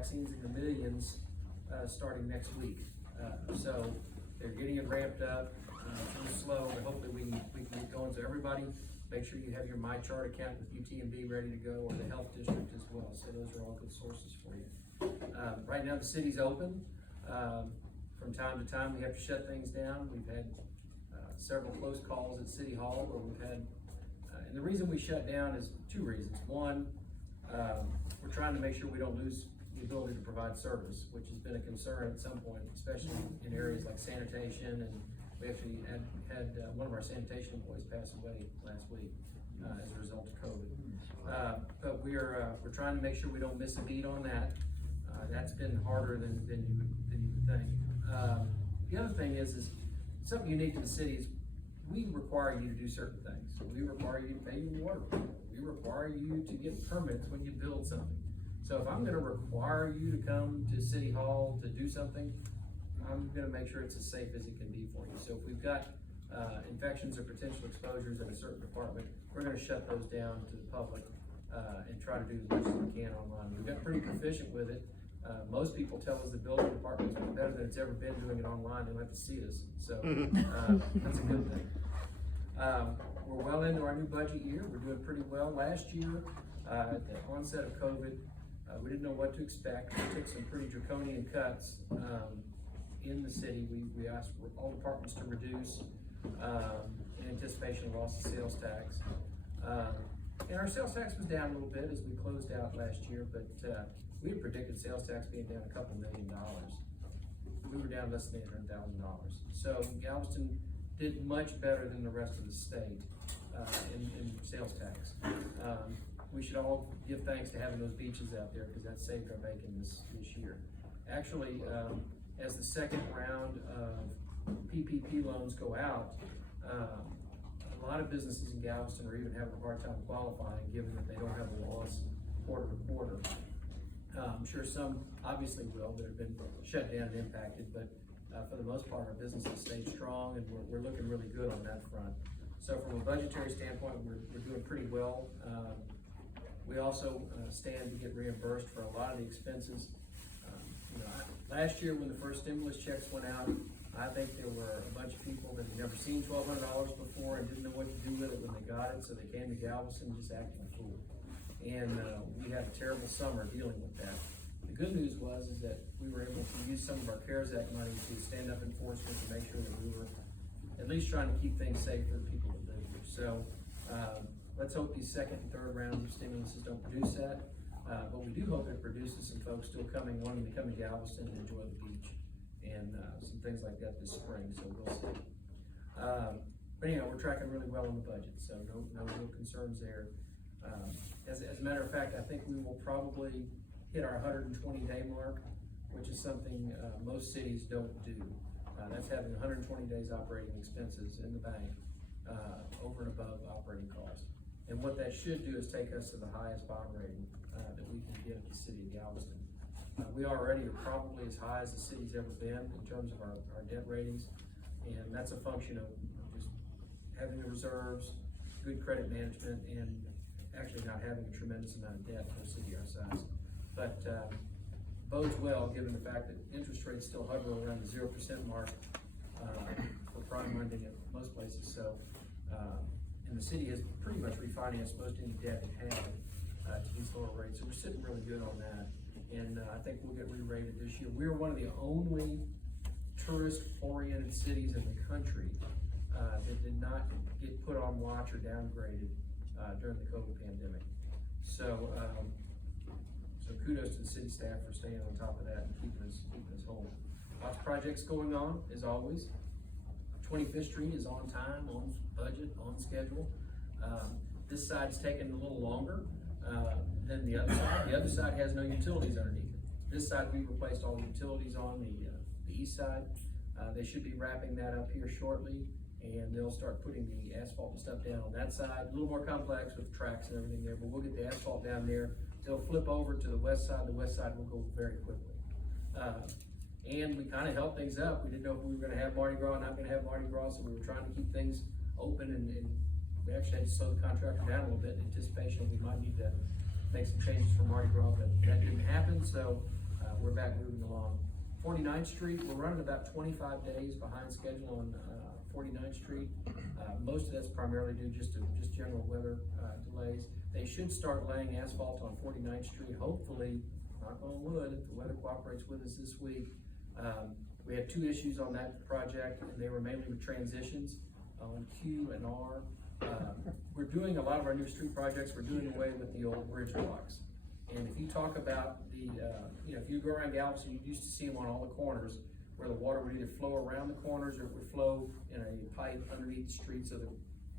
vaccines in the millions starting next week. So they're getting it ramped up. It's a little slow, but hopefully we can get going. So everybody, make sure you have your MyChart account with UTMB ready to go, or the health district as well. So those are all good sources for you. Right now the city's open. From time to time we have to shut things down. We've had several close calls at City Hall where we've had, and the reason we shut down is two reasons. One, we're trying to make sure we don't lose the ability to provide service, which has been a concern at some point, especially in areas like sanitation. And we actually had one of our sanitation employees pass away last week as a result of COVID. But we're trying to make sure we don't miss a beat on that. That's been harder than you would think. The other thing is something unique to the city is we require you to do certain things. So we require you to pay your water bill. We require you to get permits when you build something. So if I'm gonna require you to come to City Hall to do something, I'm gonna make sure it's as safe as it can be for you. So if we've got infections or potential exposures in a certain department, we're gonna shut those down to the public and try to do as much as we can online. We've got pretty proficient with it. Most people tell us the building department is better than it's ever been doing it online. They don't have to see us, so that's a good thing. We're well into our new budget year. We're doing pretty well. Last year, at the onset of COVID, we didn't know what to expect. We took some pretty draconian cuts in the city. We asked all departments to reduce in anticipation of loss of sales tax. And our sales tax was down a little bit as we closed out last year, but we had predicted sales tax being down a couple $1 million. We were down less than $800,000. So Galveston did much better than the rest of the state in sales tax. We should all give thanks to having those beaches out there because that saved our bacon this year. Actually, as the second round of PPP loans go out, a lot of businesses in Galveston are even having a hard time qualifying given that they don't have a loss quarter to quarter. I'm sure some obviously will that have been shut down and impacted, but for the most part, our businesses stayed strong and we're looking really good on that front. So from a budgetary standpoint, we're doing pretty well. We also stand to get reimbursed for a lot of the expenses. Last year when the first stimulus checks went out, I think there were a bunch of people that had never seen $1,200 before and didn't know what to do with it when they got it, so they came to Galveston just acting a fool. And we had a terrible summer dealing with that. The good news is that we were able to use some of our CARES Act money to stand up enforcement to make sure that we were at least trying to keep things safe for the people that live here. So let's hope these second and third rounds of stimuluses don't produce that. But we do hope it produces some folks still wanting to come to Galveston and enjoy the beach and some things like that this spring, so we'll see. But anyhow, we're tracking really well on the budget, so no real concerns there. As a matter of fact, I think we will probably hit our 120-day mark, which is something most cities don't do. That's having 120 days operating expenses in the bank over and above operating costs. And what that should do is take us to the highest bond rating that we can get at the city of Galveston. We already are probably as high as the city's ever been in terms of our debt ratings, and that's a function of just having the reserves, good credit management, and actually not having a tremendous amount of debt for a city our size. But bodes well given the fact that interest rates still hover around the 0% mark for prime lending at most places. So, and the city has pretty much refinanced most any debt it had to these lower rates. So we're sitting really good on that. And I think we'll get re-rated this year. We're one of the only tourist-oriented cities in the country that did not get put on watch or downgraded during the COVID pandemic. So, so kudos to the city staff for staying on top of that and keeping us whole. Lots of projects going on, as always. 25th Street is on time, on budget, on schedule. This side's taking a little longer than the other side. The other side has no utilities underneath it. This side, we replaced all the utilities on the east side. They should be wrapping that up here shortly, and they'll start putting the asphalt and stuff down on that side. A little more complex with tracks and everything there, but we'll get the asphalt down there. They'll flip over to the west side. The west side will go very quickly. And we kind of held things up. We didn't know if we were going to have Mardi Gras, not going to have Mardi Gras, so we were trying to keep things open, and we actually had to slow the contractor down a little bit in anticipation we might need to make some changes for Mardi Gras, but that didn't happen. So we're back moving along. 49th Street, we're running about 25 days behind schedule on 49th Street. Most of that's primarily due just to general weather delays. They should start laying asphalt on 49th Street, hopefully, knock on wood, if the weather cooperates with us this week. We had 2 issues on that project, and they were mainly with transitions on Q and R. We're doing a lot of our new street projects, we're doing away with the old bridge blocks. And if you talk about the, if you go around Galveston, you used to see them on all the corners where the water would either flow around the corners or it would flow in a pipe underneath the street, so that,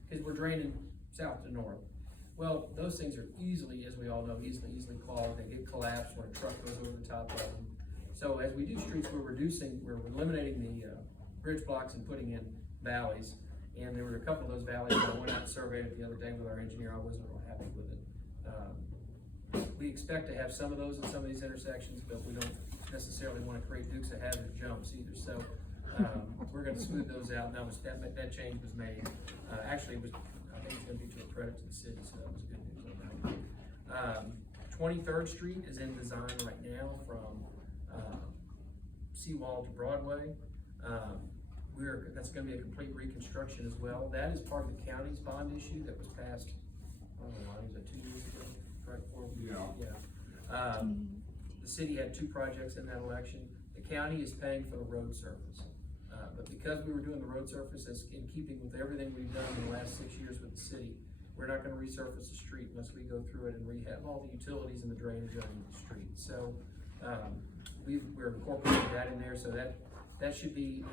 because we're draining south to north. Well, those things are easily, as we all know, easily clogged. They get collapsed when a truck goes over the top of them. So as we do streets, we're eliminating the bridge blocks and putting in valleys. And there were a couple of those valleys that I went out and surveyed it the other day with our engineer. I wasn't real happy with it. We expect to have some of those in some of these intersections, but we don't necessarily want to create Dukes of Hazzard jumps either. So we're going to smooth those out. Now that change was made. Actually, it was, I think it's going to be to a credit to the city, so that was good news on that. 23rd Street is in design right now from Seawall to Broadway. That's going to be a complete reconstruction as well. That is part of the county's bond issue that was passed, I don't know, was that 2 years ago? Yeah. The city had 2 projects in that election. The county is paying for the road surface. But because we were doing the road surface as in keeping with everything we've done in the last 6 years with the city, we're not going to resurface the street unless we go through it and rehab all the utilities and the drainage underneath the street. So we're incorporating that in there, so that should be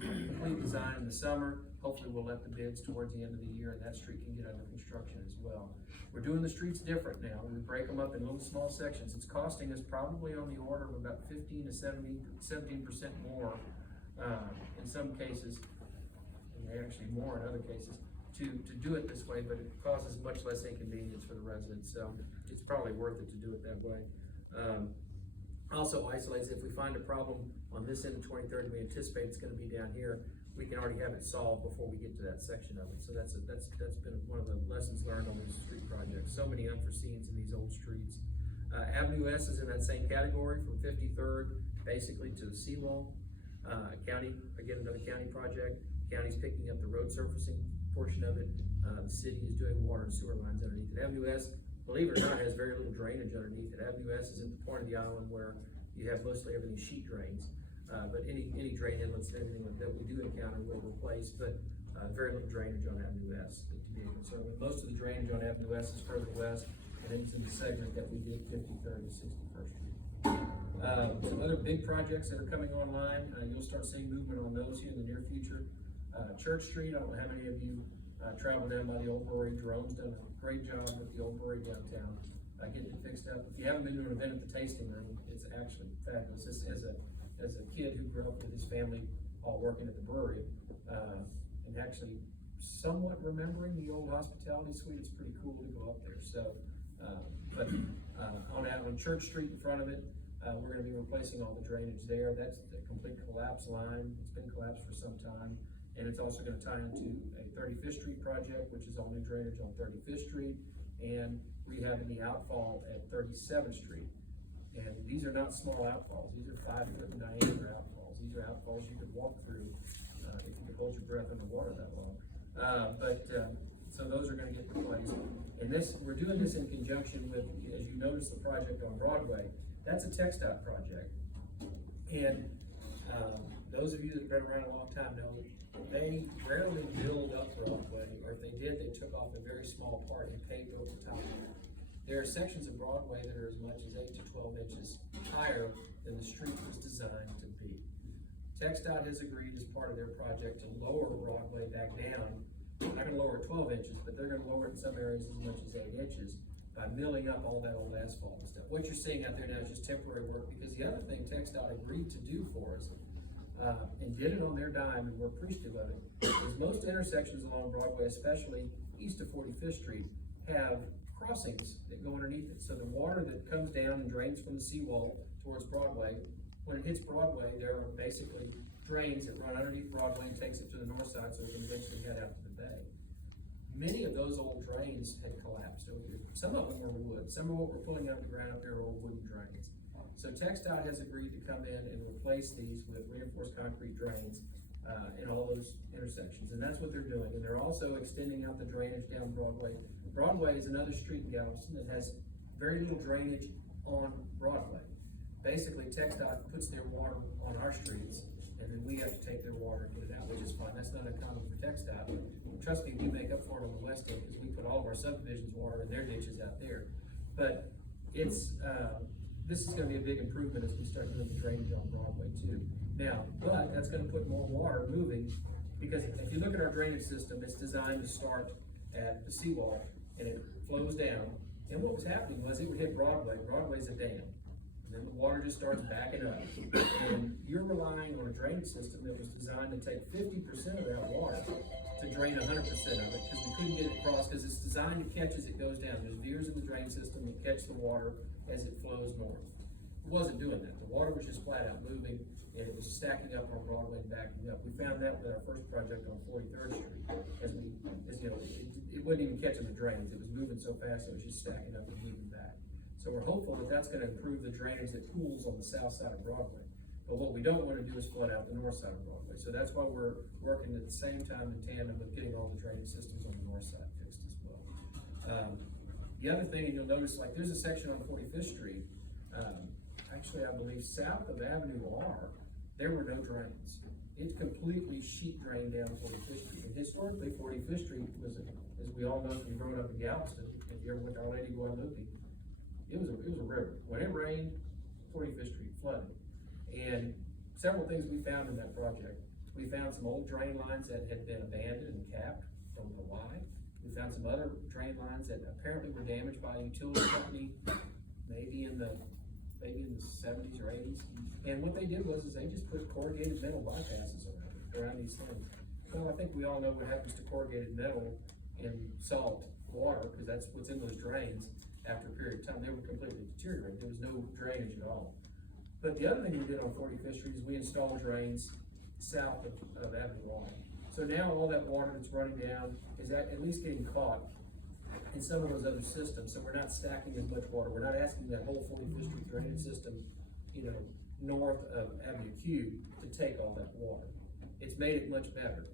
complete design in the summer. Hopefully we'll let the bids towards the end of the year and that street can get under construction as well. We're doing the streets different now. We break them up in little small sections. It's costing us probably on the order of about 15 to 17% more in some cases, and actually more in other cases, to do it this way, but it causes much less inconvenience for the residents. So it's probably worth it to do it that way. Also isolates, if we find a problem on this end of 23rd, we anticipate it's going to be down here, we can already have it solved before we get to that section of it. So that's been one of the lessons learned on these street projects. So many unforeseens in these old streets. Avenue S is in that same category from 53rd basically to the seawall. County, again, another county project. County's picking up the road surfacing portion of it. The city is doing water and sewer lines underneath it. Avenue S, believe it or not, has very little drainage underneath it. Avenue S is at the point of the island where you have mostly everything sheet drains. But any drain inlets and everything that we do encounter will replace, but very little drainage on Avenue S to be a concern. Most of the drainage on Avenue S is further west, and it's in the segment that we did 53rd and 61st Street. Some other big projects that are coming online, you'll start seeing movement on those here in the near future. Church Street, I don't know how many of you travel down by the Old Brewery. Jerome's done a great job with the Old Brewery downtown, getting it fixed up. If you haven't been to an event at the tasting room, it's actually fabulous. This, as a kid who grew up with his family all working at the brewery, and actually somewhat remembering the old hospitality suite, it's pretty cool to go up there. So, on Church Street in front of it, we're going to be replacing all the drainage there. That's the complete collapse line. It's been collapsed for some time. And it's also going to tie into a 35th Street project, which is all new drainage on 35th Street, and rehabbing the outfall at 37th Street. And these are not small outfalls. These are 5-foot in diameter outfalls. These are outfalls you could walk through if you could hold your breath in the water that long. So those are going to get replaced. And we're doing this in conjunction with, as you notice, the project on Broadway. That's a TxDOT project. And those of you that have been around a long time know they rarely build up Broadway, or if they did, they took off a very small part and paved over the top of it. There are sections of Broadway that are as much as 8 to 12 inches higher than the street was designed to be. TxDOT has agreed as part of their project to lower Broadway back down. They're not going to lower it 12 inches, but they're going to lower it in some areas as much as 8 inches by milling up all that old asphalt and stuff. What you're seeing out there now is just temporary work, because the other thing TxDOT agreed to do for us, and did it on their dime, and we're appreciative of it, is most intersections along Broadway, especially east of 45th Street, have crossings that go underneath it. So the water that comes down and drains from the seawall towards Broadway, when it hits Broadway, there are basically drains that run underneath Broadway and takes it to the north side so it can eventually head out to the bay. Many of those old drains had collapsed over here. Some of them were wood. Some of what we're pulling out of the ground up there are old wooden drains. So TxDOT has agreed to come in and replace these with reinforced concrete drains in all those intersections, and that's what they're doing. And they're also extending out the drainage down Broadway. Broadway is another street in Galveston that has very little drainage on Broadway. Basically, TxDOT puts their water on our streets, and then we have to take their water and get it out, which is fine. That's not uncommon for TxDOT, but trust me, we make up for it on the west end because we put all of our subdivisions water in their ditches out there. But it's this is going to be a big improvement as we start doing the drainage on Broadway too. Now, but that's going to put more water moving, because if you look at our drainage system, it's designed to start at the seawall and it flows down. And what was happening was it would hit Broadway. Broadway's a dam. And then the water just starts backing up. And you're relying on a drainage system that was designed to take 50% of that water to drain 100% of it, because we couldn't get it across, because it's designed to catch as it goes down. There's veers in the drain system that catch the water as it flows north. It wasn't doing that. The water was just flat out moving, and it was stacking up on Broadway and backing up. We found that with our first project on 43rd Street. As you know, it wasn't even catching the drains. It was moving so fast it was just stacking up and moving back. So we're hopeful that that's going to improve the drainage that pools on the south side of Broadway. But what we don't want to do is flood out the north side of Broadway. So that's why we're working at the same time in tandem with getting all the drainage systems on the north side fixed as well. The other thing, and you'll notice, like, there's a section on 45th Street, actually I believe south of Avenue R, there were no drains. It completely sheet drained down 45th Street. And historically, 45th Street was, as we all know from growing up in Galveston, if you ever went to Our Lady Guadalupe, it was a river. When it rained, 45th Street flooded. And several things we found in that project. We found some old drain lines that had been abandoned and capped from Hawaii. We found some other drain lines that apparently were damaged by a utility company, maybe in the 70s or 80s. And what they did was they just put corrugated metal bypasses around these things. Well, I think we all know what happens to corrugated metal in salt water, because that's what's in those drains. After a period of time, they were completely deteriorated. There was no drainage at all. But the other thing we did on 45th Street is we installed drains south of Avenue R. So now all that water that's running down is at least getting caught in some of those other systems. So we're not stacking as much water. We're not asking that whole 45th Street drainage system, north of Avenue Q to take all that water. It's made it much better.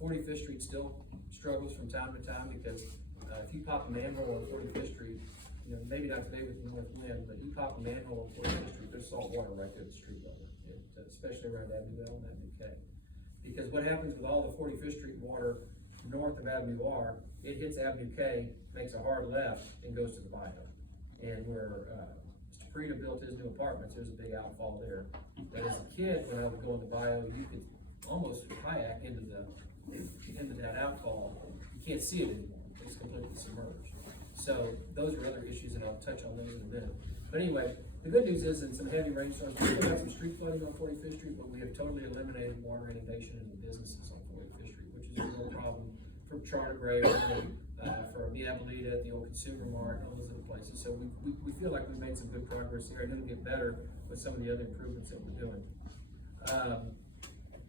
45th Street still struggles from time to time, because if you pop a manhole on 45th Street, maybe not today with the north wind, but you pop a manhole on 45th Street, there's salt water right there at the street level, especially around Avenue L and Avenue K. Because what happens with all the 45th Street water north of Avenue R, it hits Avenue K, makes a hard left, and goes to the bio. And where Mr. Frida built his new apartments, there's a big outfall there. But as a kid, when I would go in the bio, you could almost kayak into that outfall. You can't see it anymore. It's completely submerged. So those are other issues, and I'll touch on those in a minute. But anyway, the good news is, in some heavy rainstorms, we still got some street flooding on 45th Street, but we have totally eliminated water inundation in the businesses on 45th Street, which is a real problem for Charter Grave, for Mia Abuelita at the old Consumer Mart, and all those other places. So we feel like we've made some good progress here, and it'll get better with some of the other improvements that we're doing.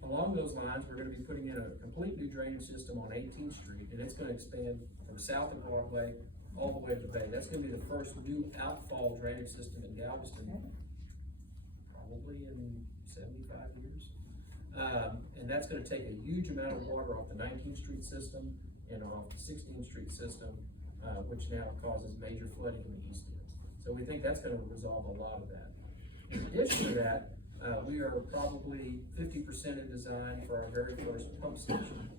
Along those lines, we're going to be putting in a complete new drainage system on 18th Street, and it's going to expand from south of Broadway all the way to the bay. That's going to be the first new outfall drainage system in Galveston, probably in 75 years. And that's going to take a huge amount of water off the 19th Street system and off the 16th Street system, which now causes major flooding in the east end. So we think that's going to resolve a lot of that. In addition to that, we are probably 50% in design for our very first pump station.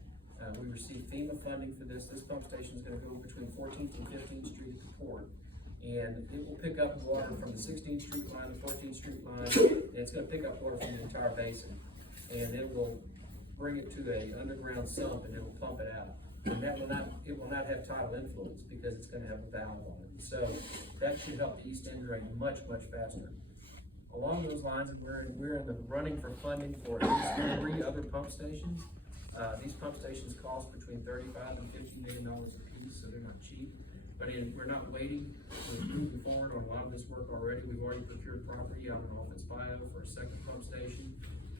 We received FEMA funding for this. This pump station is going to go between 14th and 15th Street at the port. And it will pick up water from the 16th Street line, the 14th Street line, and it's going to pick up water from the entire basin. And it will bring it to an underground sump, and it will pump it out. And it will not have tidal influence, because it's going to have a valve on it. So that should help the east end drain much, much faster. Along those lines, we're in the running for funding for at least 3 other pump stations. These pump stations cost between $35 and $50 million a piece, so they're not cheap. But we're not waiting. We're moving forward on a lot of this work already. We've already procured property out in Office Bio for a second pump station,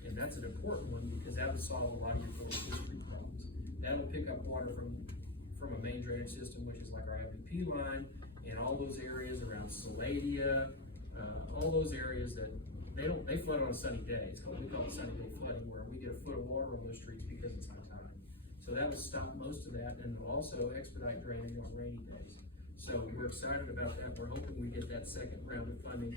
and that's an important one, because that would solve a lot of your 45th Street problems. That'll pick up water from a main drainage system, which is like our MVP line, and all those areas around Saladia, all those areas that they flood on a sunny day. We call it sunny day flooding, where we get a foot of water on those streets because it's high tide. So that will stop most of that, and it'll also expedite drainage on rainy days. So we're excited about that. We're hoping we get that second round of funding.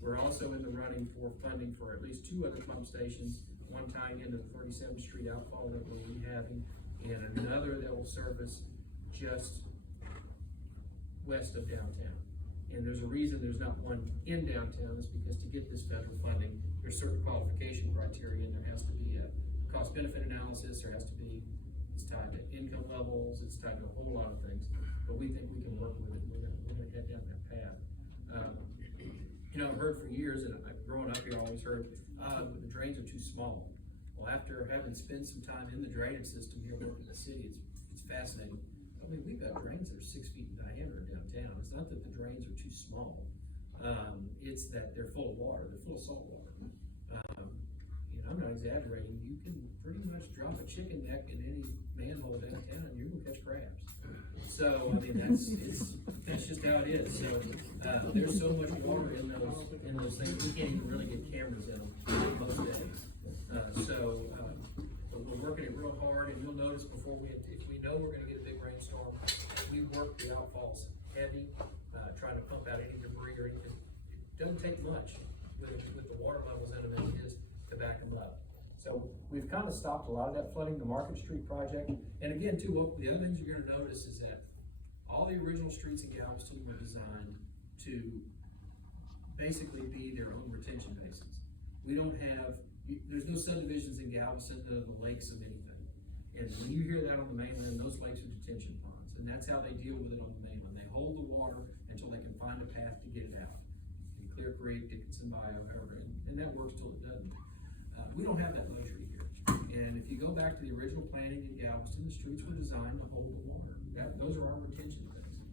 We're also in the running for funding for at least 2 other pump stations, one tying into the 37th Street outfall that we're rehabbing, and another that will service just west of downtown. And there's a reason there's not one in downtown, is because to get this federal funding, there's certain qualification criteria, and there has to be a cost-benefit analysis, there has to be, it's tied to income levels, it's tied to a whole lot of things, but we think we can work with it. We're gonna head down that path. You know, I've heard for years, and growing up here, I always heard, the drains are too small. Well, after having spent some time in the drainage system here working in the city, it's fascinating. I mean, we've got drains that are 6 feet in diameter downtown. It's not that the drains are too small. It's that they're full of water. They're full of salt water. You know, I'm not exaggerating. You can pretty much drop a chicken neck in any manhole downtown and you're gonna catch crabs. So, I mean, that's just how it is. So, there's so much water in those things, we can't even really get cameras in them most days. But we're working it real hard, and you'll notice if we know we're gonna get a big rainstorm, we work the outfalls heavy, trying to pump out any debris or anything. It doesn't take much with the water levels in them as it is to back them up. So we've kind of stopped a lot of that flooding, the Market Street project. And again, too, the other things you're gonna notice is that all the original streets in Galveston were designed to basically be their own retention basins. There's no subdivisions in Galveston that are the lakes of anything. And when you hear that on the mainland, those lakes are detention ponds, and that's how they deal with it on the mainland. They hold the water until they can find a path to get it out. In Clear Creek, Dickinson Bayou, however, and that works till it doesn't. We don't have that luxury here. And if you go back to the original planning in Galveston, the streets were designed to hold the water. Those are our retention things.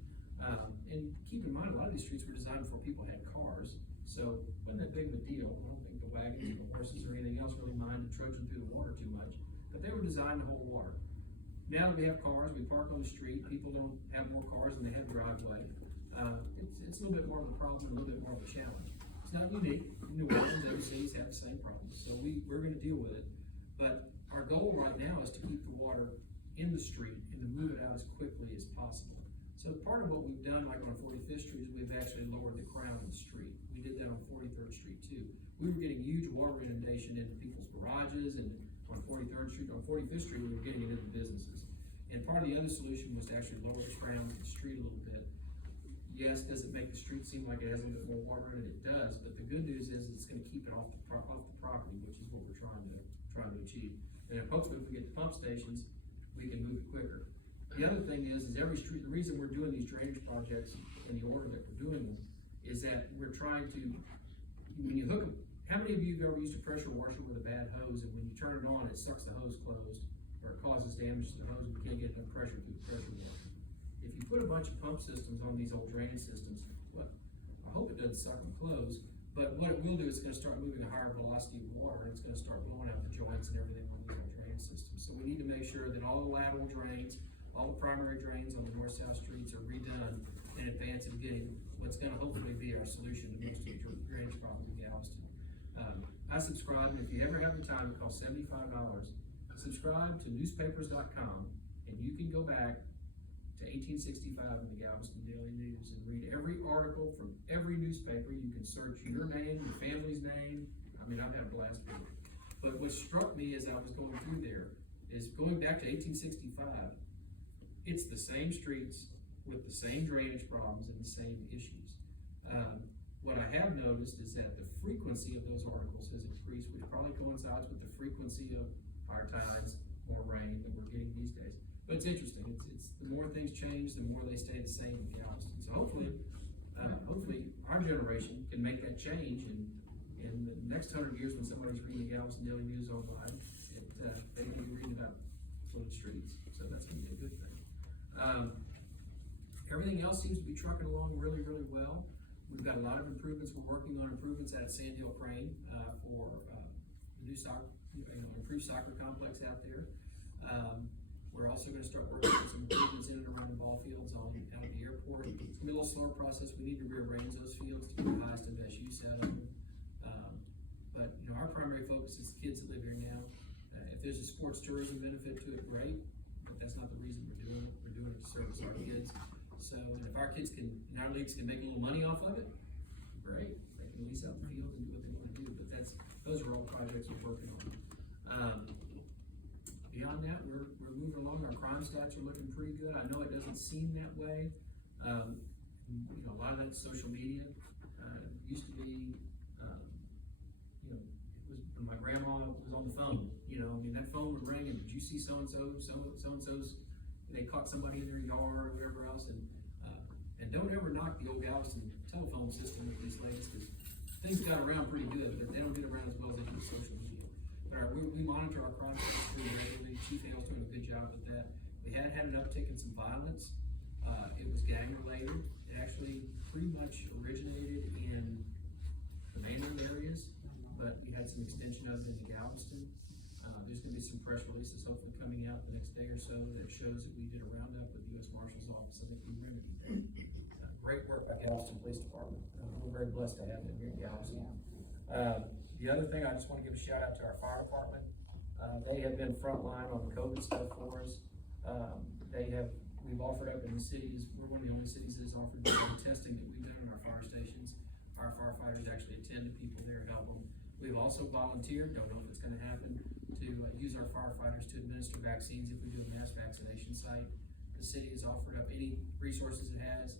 And keep in mind, a lot of these streets were designed before people had cars, so it wasn't that big of a deal. I don't think the wagons and the horses or anything else really minded trudging through the water too much, but they were designed to hold water. Now that we have cars, we park on the street, people don't have more cars than they have driveway. It's a little bit more of a problem and a little bit more of a challenge. It's not unique. New Orleans, other cities have the same problems, so we're gonna deal with it. But our goal right now is to keep the water in the street and to move it out as quickly as possible. So part of what we've done, like on 45th Street, is we've actually lowered the crown of the street. We did that on 43rd Street too. We were getting huge water inundation into people's garages, and on 43rd Street, on 45th Street, we were getting it into businesses. And part of the other solution was to actually lower the crown of the street a little bit. Yes, does it make the street seem like it has a little bit more water in it? It does, but the good news is it's gonna keep it off the property, which is what we're trying to achieve. And then hopefully if we get the pump stations, we can move it quicker. The other thing is every street, the reason we're doing these drainage projects in the order that we're doing them is that we're trying to, when you hook them, how many of you have ever used a pressure washer with a bad hose, and when you turn it on, it sucks the hose closed, or it causes damage to the hose and you can't get enough pressure through the pressure washer? If you put a bunch of pump systems on these old drainage systems, I hope it doesn't suck them closed, but what it will do is it's gonna start moving a higher velocity of water, and it's gonna start blowing out the joints and everything on these old drainage systems. So we need to make sure that all the lateral drains, all the primary drains on the north-south streets are redone in advance of getting what's gonna hopefully be our solution to most of the drainage problems in Galveston. I subscribe, and if you ever have the time, it costs $75. Subscribe to newspapers.com, and you can go back to 1865 in the Galveston Daily News and read every article from every newspaper. You can search your name, your family's name. I mean, I've had a blast with it. But what struck me as I was going through there is going back to 1865, it's the same streets with the same drainage problems and the same issues. What I have noticed is that the frequency of those articles has increased, which probably coincides with the frequency of higher tides, more rain that we're getting these days. But it's interesting. It's the more things change, the more they stay the same in Galveston. So hopefully our generation can make that change, and in the next 100 years, when somebody's reading the Galveston Daily News online, they can be reading about flooded streets. So that's going to be a good thing. Everything else seems to be trucking along really, really well. We've got a lot of improvements. We're working on improvements at Sand Hill Crane for the new improved soccer complex out there. We're also gonna start working on some improvements in and around the ball fields out at the airport. It's gonna be a little slower process. We need to rearrange those fields to get the highest and best use out of them. But our primary focus is the kids that live here now. If there's a sports tourism benefit to it, great, but that's not the reason we're doing it. We're doing it to service our kids. So, and if our kids in our leagues can make a little money off of it, great. They can lease out the field and do what they want to do. But those are all projects we're working on. Beyond that, we're moving along. Our crime stats are looking pretty good. I know it doesn't seem that way. A lot of that's social media. Used to be, it was when my grandma was on the phone. That phone would ring, and did you see so-and-so's? They caught somebody in their yard or whatever else. And don't ever knock the old Galveston telephone system with these ladies, because things got around pretty good, but they don't get around as well as they do with social media. We monitor our crime stats pretty regularly. Chief Hale's doing a good job with that. We had an uptick in some violence. It was gang related. It actually pretty much originated in the mainland areas, but we had some extension of it in Galveston. There's going to be some press releases hopefully coming out the next day or so that shows that we did a roundup with the U.S. Marshal's Office. I think we remedied that. Great work by Galveston Police Department. We're very blessed to have them here in Galveston. The other thing, I just want to give a shout out to our fire department. They have been frontline on the COVID stuff for us. We've offered up in the cities. We're one of the only cities that has offered the testing that we've done in our fire stations. Our firefighters actually attend to people there and help them. We've also volunteered, don't know if it's going to happen, to use our firefighters to administer vaccines if we do a mass vaccination site. The city has offered up any resources it has,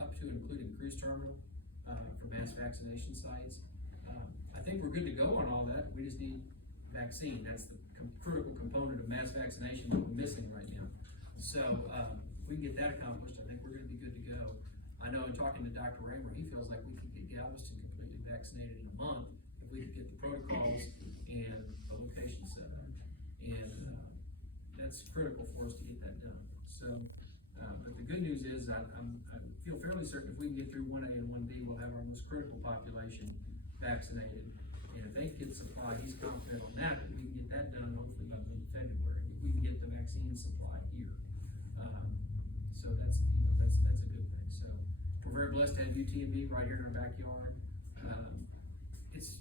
up to and including cruise terminal, for mass vaccination sites. I think we're good to go on all that. We just need vaccine. That's the critical component of mass vaccination that we're missing right now. So if we can get that accomplished, I think we're going to be good to go. I know in talking to Dr. Raymer, he feels like we could get Galveston completely vaccinated in a month if we could get the protocols and the location set up. And that's critical for us to get that done. So, but the good news is I feel fairly certain if we can get through 1A and 1B, we'll have our most critical population vaccinated. And if they get supply, he's confident on that we can get that done hopefully by mid-February. If we can get the vaccine supply here. So that's a good thing. So we're very blessed to have UTMB right here in our backyard.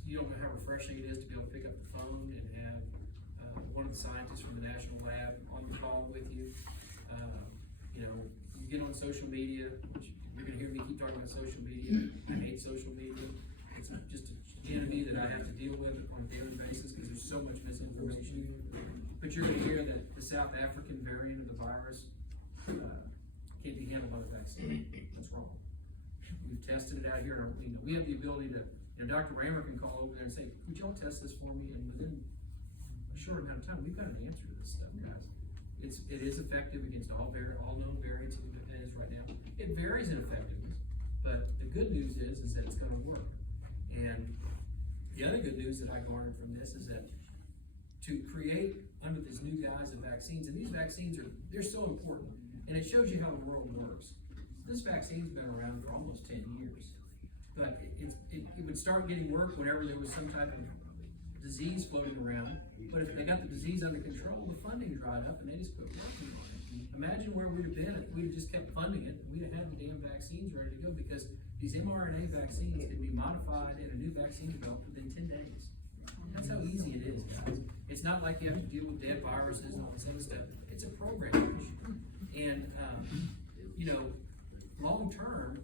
You don't know how refreshing it is to be able to pick up the phone and have one of the scientists from the National Lab on the call with you. You get on social media, which you're going to hear me keep talking about social media. I hate social media. It's just an enemy that I have to deal with on a daily basis because there's so much misinformation. But you're going to hear that the South African variant of the virus can't be handled by the vaccine. That's wrong. We've tested it out here. We have the ability to, Dr. Raymer can call over there and say, would y'all test this for me? And within a short amount of time, we've got an answer to this stuff, guys. It is effective against all known variants as is right now. It varies in effectiveness, but the good news is that it's going to work. And the other good news that I garnered from this is that to create under this new guise of vaccines, and these vaccines they're so important, and it shows you how the world works. This vaccine's been around for almost 10 years, but it would start getting work whenever there was some type of disease floating around. But if they got the disease under control, the funding dried up and they just quit working on it. Imagine where we'd have been if we'd have just kept funding it. We'd have had the damn vaccines ready to go because these mRNA vaccines can be modified and a new vaccine developed within 10 days. That's how easy it is, guys. It's not like you have to deal with dead viruses and all this other stuff. It's a programming issue. And, long term,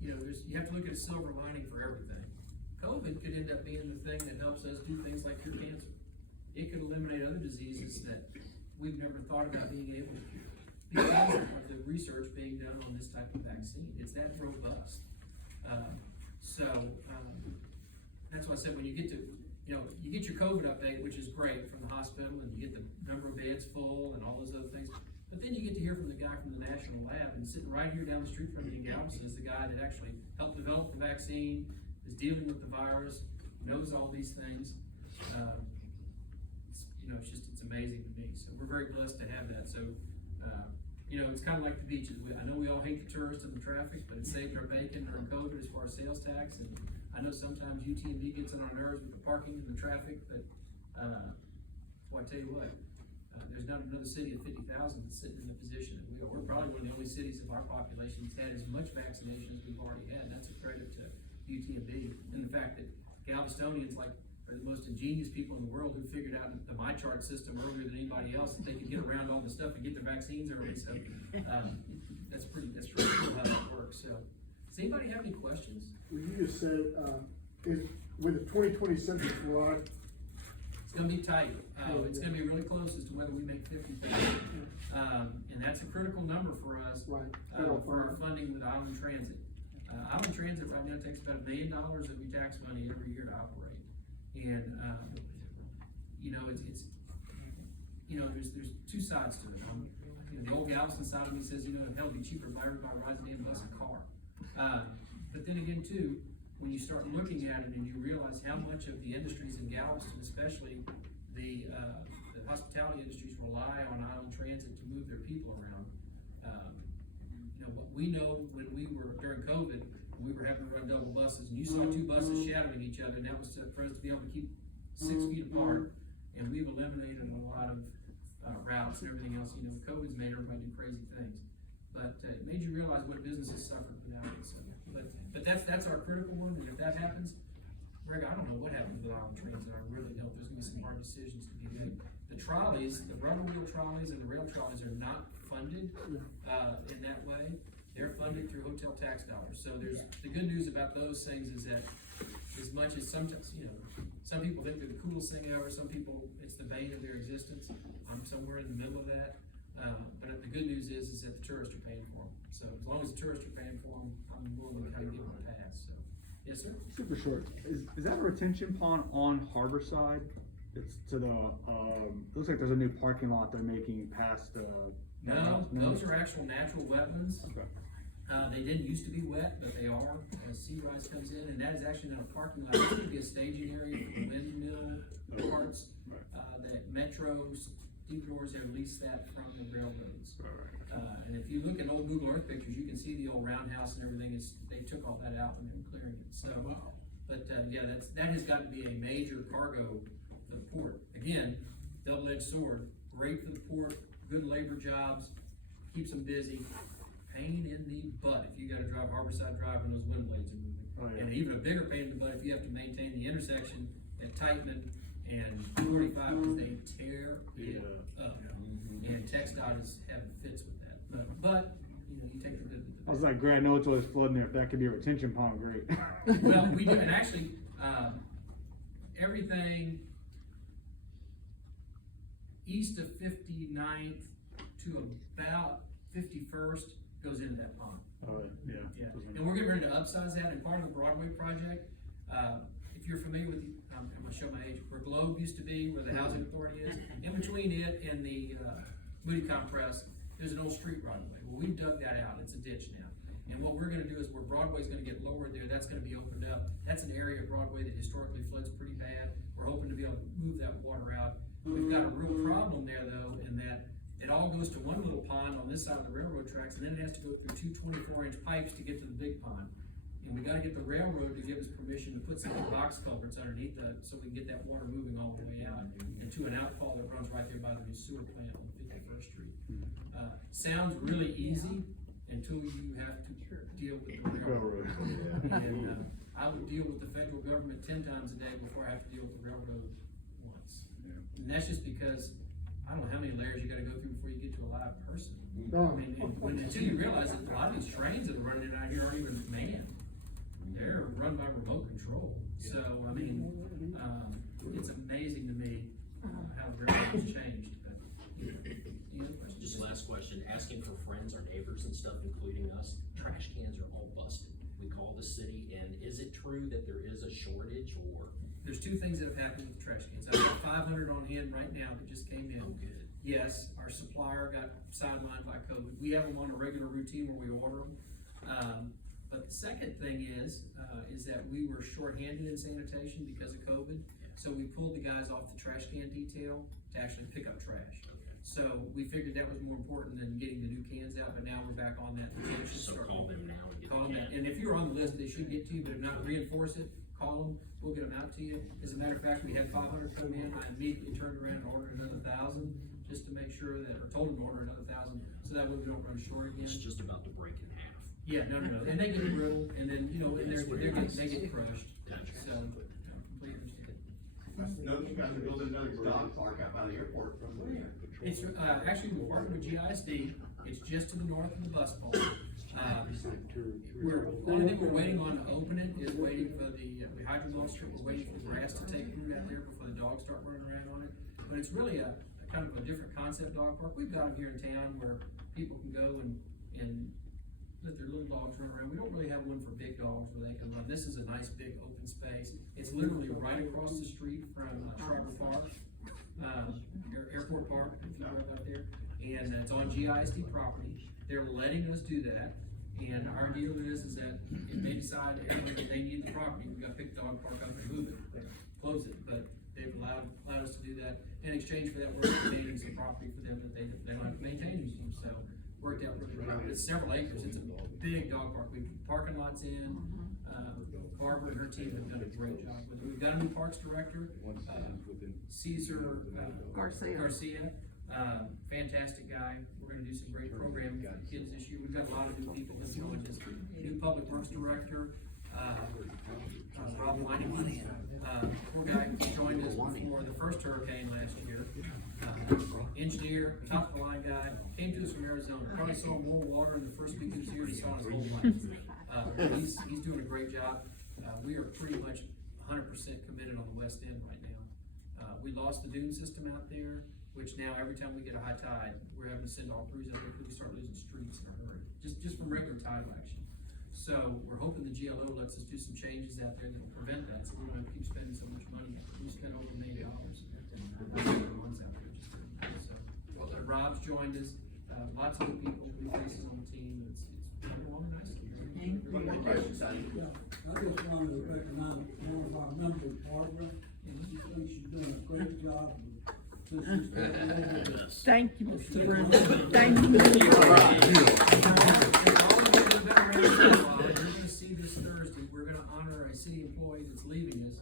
you have to look at a silver lining for everything. COVID could end up being the thing that helps us do things like cure cancer. It could eliminate other diseases that we've never thought about being able to cure because of the research being done on this type of vaccine. It's that robust. That's why I said when you get to, you get your COVID update, which is great from the hospital, and you get the number of beds full and all those other things. But then you get to hear from the guy from the National Lab, and sitting right here down the street from me in Galveston is the guy that actually helped develop the vaccine, is dealing with the virus, knows all these things. It's amazing to me. So we're very blessed to have that. So, it's kind of like the beaches. I know we all hate the tourists and the traffic, but it saved our bacon during COVID as far as sales tax. And I know sometimes UTMB gets on our nerves with the parking and the traffic, but well, I tell you what, There's not another city of 50,000 that's sitting in the position that we are. We're probably one of the only cities of our population that's had as much vaccination as we've already had. That's a credit to UTMB, and the fact that Galvestonians are the most ingenious people in the world who figured out the MyChart system earlier than anybody else, that they could get around all the stuff and get their vaccines early. So that's pretty cool how that works. So, does anybody have any questions? Well, you just said, with the 2020 census, Rod, it's going to be tight. It's going to be really close as to whether we make 50,000. And that's a critical number for us, right, for our funding with Island Transit. Island Transit right now takes about $1 million of your tax money every year to operate. And, there's two sides to it. The old Galveston side of me says, hell, it'd be cheaper if everybody rides a damn bus and car. But then again, too, when you start looking at it and you realize how much of the industries in Galveston, especially the hospitality industries, rely on Island Transit to move their people around. What we know when we were during COVID, when we were having to run double buses, and you saw two buses shadowing each other, and that was for us to be able to keep 6 feet apart. And we've eliminated a lot of routes and everything else. COVID's made everybody do crazy things, but it made you realize what businesses suffered without it. So, but that's our critical one. And if that happens, Greg, I don't know what happens with Island Transit. I really don't. There's going to be some hard decisions to be made. The trolleys, the rubber wheel trolleys and the rail trolleys are not funded in that way. They're funded through hotel tax dollars. So the good news about those things is that as much as sometimes, some people think they're the coolest thing ever, some people, it's the bane of their existence. I'm somewhere in the middle of that. But the good news is that the tourists are paying for them. So as long as the tourists are paying for them, I'm willing to kind of give them a pass. So, yes, sir? Super short. Is that a retention pond on harbor side? It's to the, looks like there's a new parking lot they're making past, No, those are actual natural wetlands. Okay. They didn't used to be wet, but they are as sea rise comes in, and that is actually not a parking lot. It could be a staging area for the windmill parts. That Metro stevedores have leased that from the railroads. And if you look at old Google Earth pictures, you can see the old roundhouse and everything. They took all that out when they were clearing it. So, but yeah, that has got to be a major cargo for the port. Again, double-edged sword. Great for the port. Good labor jobs. Keeps them busy. Pain in the butt if you got to drive Harborside Drive and those wind blades are moving. And even a bigger pain in the butt if you have to maintain the intersection at Titeman and 45 because they tear it up. And TxDOT is having fits with that. But you take the good with the bad. I was like, great, I know it's always flooding there. If that could be a retention pond, great. Well, we do, and actually, everything east of 59th to about 51st goes into that pond. Yeah. And we're getting ready to upsize that, and part of the Broadway project, if you're familiar with, I'm gonna show my age, where Globe used to be, where the housing authority is, in between it and the Moody Compress, there's an old street right away. Well, we've dug that out, it's a ditch now. And what we're gonna do is where Broadway's gonna get lowered there, that's gonna be opened up. That's an area of Broadway that historically floods pretty bad. We're hoping to be able to move that water out. We've got a real problem there though, in that it all goes to one little pond on this side of the railroad tracks, and then it has to go through two 24-inch pipes to get to the big pond. And we gotta get the railroad to give us permission to put some box culverts underneath that so we can get that water moving all the way out and to an outfall that runs right there by the new sewer plant on 51st Street. Sounds really easy until you have to deal with the railroad. And I would deal with the federal government 10 times a day before I have to deal with the railroad once. And that's just because I don't know how many layers you gotta go through before you get to a live person. I mean, until you realize that a lot of these trains that are running out here aren't even manned. They're run by remote control. So, I mean, it's amazing to me how the railroad has changed. But, just last question, asking for friends or neighbors and stuff, including us, trash cans are all busted. We call the city, and is it true that there is a shortage, or? There's two things that have happened with the trash cans. I've got 500 on hand right now that just came in. Oh, good. Yes, our supplier got sidelined by COVID. We have them on a regular routine where we order them. But the second thing is that we were shorthanded in sanitation because of COVID. So we pulled the guys off the trash can detail to actually pick up trash. So we figured that was more important than getting the new cans out, but now we're back on that. So call them now and get call the them, can. and if you're on the list, they should get to you, but if not, reinforce it, call them, we'll get them out to you. As a matter of fact, we had 500 come in, I immediately turned around and ordered another 1,000. just to make sure that, or told them to order another 1,000, so that way we don't run short again. It's just about to break in half. Yeah, no, and they get brittle, and then, you know, and they get crushed, Gotcha. so, completely understand. No, you guys are building another dog park out by the airport. It's, actually, we're partnered with GISD, it's just to the north of the bus bowl. The only thing we're waiting on to open it is waiting for the hydromal strip, we're waiting for the grass to take root out there before the dogs start running around on it. But it's really a kind of a different concept dog park. We've got them here in town where people can go and let their little dogs run around. We don't really have one for big dogs where they can run. This is a nice big open space. It's literally right across the street from Charter Park, Airport Park, if you go up there. And it's on GISD property. They're letting us do that. And our deal is that if they decide that they need the property, we gotta pick the dog park up and move it, close it. But they've allowed us to do that. In exchange for that, we're maintaining some property for them that they don't have to maintain anymore. So worked out really well. It's several acres. It's a big dog park. We put parking lots in. Barbara and her team have done a great job with it. We've got a new parks director, Caesar Garcia. Fantastic guy. We're gonna do some great programming for the kids this year. We've got a lot of new people that joined us. New public works director, Rob Weinman. Poor guy joined us before the first hurricane last year. Engineer, top of the line guy, came to us from Arizona. Probably saw more water in the first week of this year than he saw in his whole life. He's doing a great job. We are pretty much 100% committed on the west end right now. We lost the dune system out there, which now every time we get a high tide, we're having to send all crews out there because we start losing streets in a hurry, just from regular tidal action. So we're hoping the GLO lets us do some changes out there that'll prevent that, so we don't have to keep spending so much money. We spent over $1 million. So Rob's joined us, lots of new people, new faces on the team. It's been a long nice. One more question, Sonny. Yeah, I just wanted to recognize one of our members, Barbara, and she thinks she's doing a great job. Thank you, Mr. Brown. Thank you, Mr. You're gonna see this Thursday, we're gonna honor a city employee that's leaving us,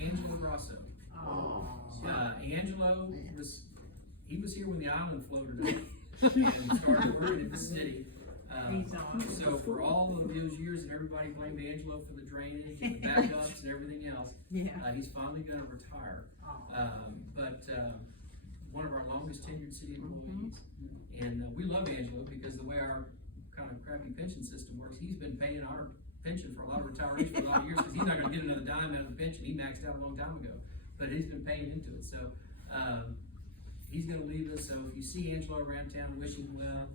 Angelo Grosso. Angelo was here when the island floated up and started working at the city. So for all of those years that everybody blamed Angelo for the drainage and the backups and everything else, he's finally gonna retire. But one of our longest tenured city employees, and we love Angelo because the way our kind of crappy pension system works, he's been paying our pension for a lot of retirees for a lot of years because he's not gonna get another dime out of the pension. He maxed out a long time ago, but he's been paying into it. So he's gonna leave us. So if you see Angelo around town, wish him well.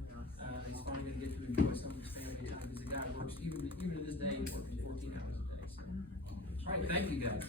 He's finally gonna get to enjoy some of his family time because the guy works even to this day, he's working 14 hours a day. So. All right, thank you guys.